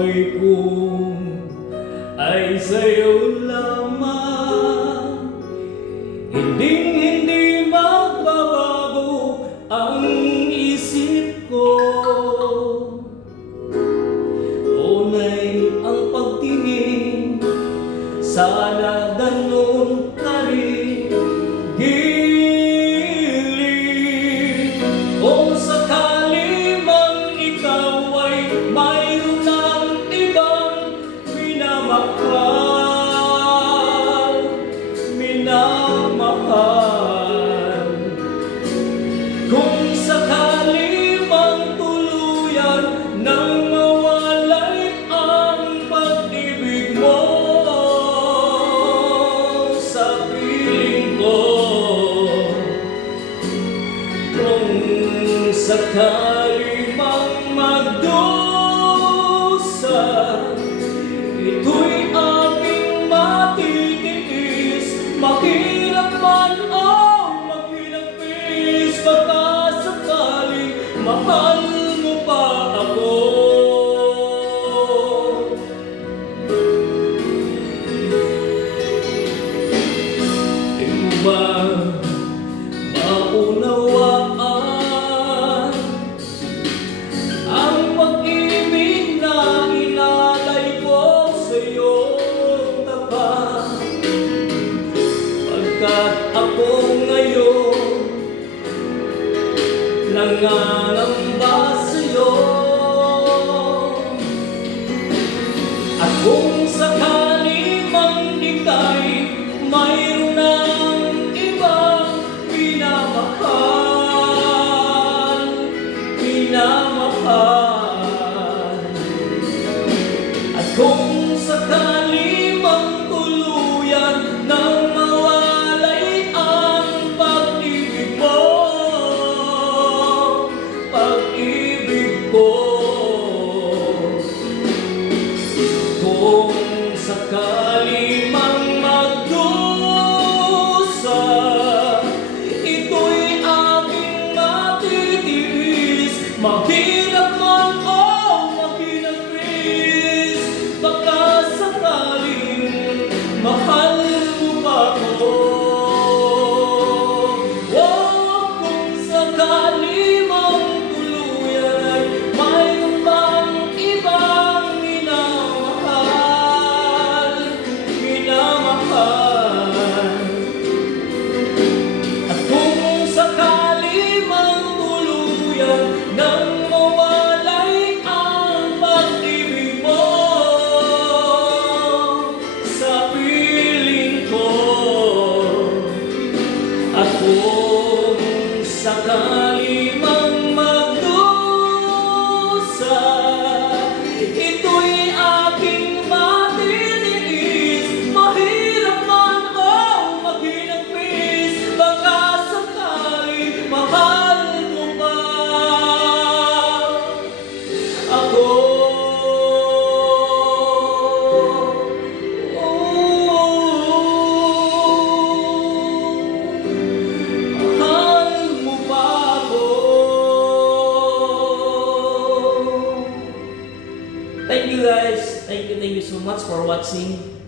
buhay ko ay sa'yo lamang. Hindi magbabago ang isip ko. Unay ang pagtingin, sana ganun ka rin. Giling kung sakali mang ikaw ay mayroon ng ibang minamahal. Kung sakali mang tuluyan nang mawalay ang pag-ibig mo sa piling ko, kung sakali mang magdusa, ito'y aking matitiis. Mahirap man o maghilapis, baka sakaling mahal mo pa ako. Di mo ba maunawaan ang pag-ibig na inalay ko sa iyong tapat? Pagkat ako ngayon nangangamba sa'yo, at kung sakali mang ika'y mayroon ng ibang minamahal, at kung sakali mang tuluyan nang mawalay ang pag-ibig mo, pag-ibig ko, kung sakali mang magdusa, ito'y aking matitiis. Mahirap man o mahinapis, baka sakaling mahal mo pa ako. Oh, kung sakali mang tuluyan ay mayroon bang ibang minamahal, at kung sakali mang tuluyan nang mawalay ang pag-ibig mo sa piling ko, at kung sakali mang magdusa, ito'y aking matitiis. Mahirap man o maghinapis, baka sakali mahal mo pa ako. Mahal mo pa ako. Thank you guys. Thank you so much for watching.